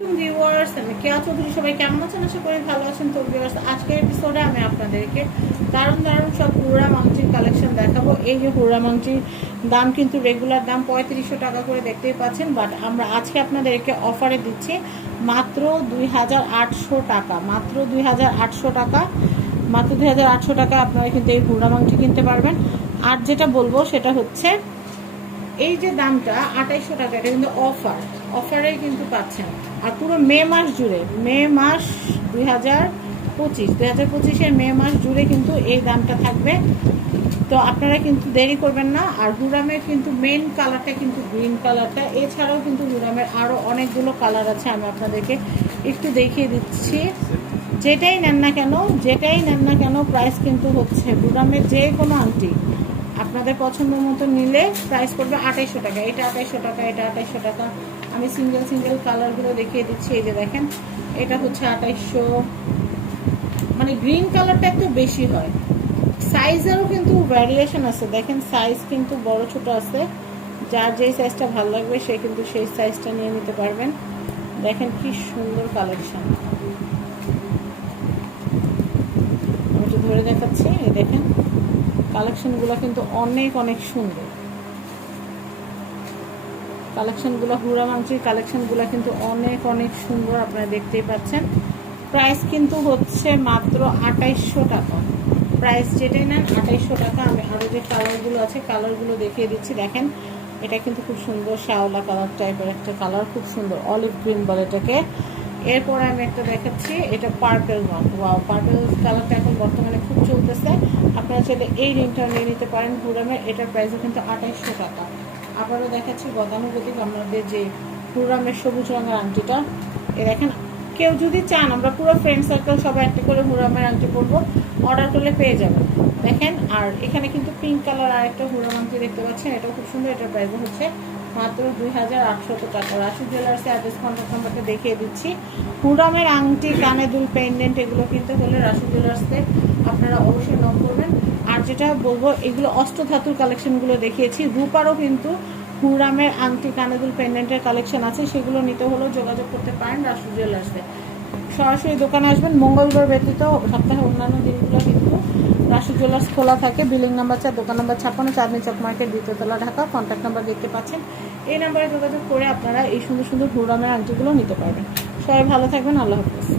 Viewers আমি কেয়া চৌধুরী। সবাই কেমন আছেন? আশা করি ভালো আছেন। তো ভিউয়ার্স আজকের এপিসোডে আমি আপনাদেরকে দারুণ দারুণ সব হুড়া মাংটির কালেকশন দেখাবো। এই যে হুড়া মাংটির দাম কিন্তু রেগুলার দাম পঁয়ত্রিশশো টাকা করে দেখতেই পাচ্ছেন বাট আমরা আজকে আপনাদেরকে অফারে দিচ্ছি মাত্র দুই হাজার আটশো টাকা। মাত্র দুই হাজার আটশো টাকা। মাত্র দুই হাজার আটশো টাকা আপনারা কিন্তু এই হুড়া মাংটি কিনতে পারবেন। আর যেটা বলব সেটা হচ্ছে এই যে দামটা আঠাইশশো টাকা, এটা কিন্তু অফার। অফারে কিন্তু পাচ্ছেন। আর পুরো মে মাস জুড়ে, মে মাস দুই হাজার পঁচিশ, দুই হাজার পঁচিশের মে মাস জুড়ে কিন্তু এই দামটা থাকবে। তো আপনারা কিন্তু দেরি করবেন না, আর হুরামের কিন্তু মেন কালারটা কিন্তু গ্রিন কালারটা এছাড়াও কিন্তু হুরামের আরও অনেকগুলো কালার আছে, আমি আপনাদেরকে একটু দেখিয়ে দিচ্ছি। যেটাই নেন না কেন, যেটাই নেন না কেন প্রাইস কিন্তু হচ্ছে। হুরামের যে কোনো আংটি আপনাদের পছন্দ মতো নিলে প্রাইস পড়বে আঠাইশশো টাকা। এটা আঠাইশশো টাকা, এটা আঠাইশশো টাকা। আমি সিঙ্গেল সিঙ্গেল কালারগুলো দেখিয়ে দিচ্ছি, এই যে দেখেন, এটা হচ্ছে আঠাইশশো। মানে গ্রিন কালারটা একটু বেশি হয়। সাইজেরও কিন্তু ভ্যারিয়েশন আছে। দেখেন সাইজ কিন্তু বড়, ছোট আছে। যার যেই সাইজটা ভালো লাগবে, সে কিন্তু সেই সাইজটা নিয়ে নিতে পারবেন। দেখেন কি সুন্দর কালেকশন ধরে দেখাচ্ছি, এই দেখেন। কালেকশনগুলো কিন্তু অনেক অনেক সুন্দর। কালেকশনগুলো, হুড়া মাংসির কালেকশনগুলো কিন্তু অনেক অনেক সুন্দর আপনারা দেখতেই পাচ্ছেন। প্রাইস কিন্তু হচ্ছে মাত্র আঠাইশশো টাকা। প্রাইস যেটাই নেন আঠাইশশো টাকা। আমি আরও যে কালারগুলো আছে, কালারগুলো দেখিয়ে দিচ্ছি। দেখেন, এটা কিন্তু খুব সুন্দর শ্যাওলা কালার টাইপের একটা কালার, খুব সুন্দর অলিভ গ্রিন বলে এটাকে। এরপরে আমি একটা দেখাচ্ছি, এটা পার্পেল রং। ওয়াও পার্পেল কালারটা এখন বর্তমানে খুব চলতেছে। আপনারা চাইলে এই রিংটা নিয়ে নিতে পারেন। পুরামের এটার প্রাইসও কিন্তু আঠাইশশো টাকা। আবারও দেখাচ্ছি গতানুগতিক আমাদের যে পুরামের সবুজ রঙের আংটিটা। এ দেখেন, কেউ যদি চান, আমরা পুরো ফ্রেন্ড সার্কেল সবাই একটা করে হুরামের আংটি পরবো। অর্ডার করলে পেয়ে যাবেন। দেখেন, আর এখানে কিন্তু পিঙ্ক কালার আর একটা হুরাম আংটি দেখতে পাচ্ছেন। এটাও খুব সুন্দর, এটার প্রাইস হচ্ছে মাত্র দুই হাজার আটশত টাকা। রাশি জুয়েলার্সে অ্যাড্রেস কন্ট্যাক্ট নাম্বারটা দেখিয়ে দিচ্ছি। হুরামের আংটি, কানে দুল পেন্ডেন্ট এগুলো কিনতে হলে রাশি জুয়েলার্সে আপনারা অবশ্যই নক করবেন। আর যেটা বলব, এগুলো অষ্টধাতুর কালেকশনগুলো দেখিয়েছি। রূপারও কিন্তু হুরামের আংটি কানেদুল পেন্ডেন্টের কালেকশন আছে। সেগুলো নিতে হলেও যোগাযোগ করতে পারেন রাশি জুয়েলার্সে সরাসরি দোকানে আসবেন। মঙ্গলবার ব্যতীত সপ্তাহে অন্যান্য দিনগুলো কিন্তু রাশি জুয়েলার্স খোলা থাকে। বিলিং নাম্বার চার, দোকান নাম্বার ছাপ্পান্ন, চাঁদনি চক মার্কেট দ্বিতীয়তলা ঢাকা। কন্ট্যাক্ট নাম্বার দেখতে পাচ্ছেন। এই নাম্বারে যোগাযোগ করে আপনারা এই সুন্দর সুন্দর ঘুরামের আংটিগুলো নিতে পারবেন। সবাই ভালো থাকবেন। আল্লাহ হাফিজ।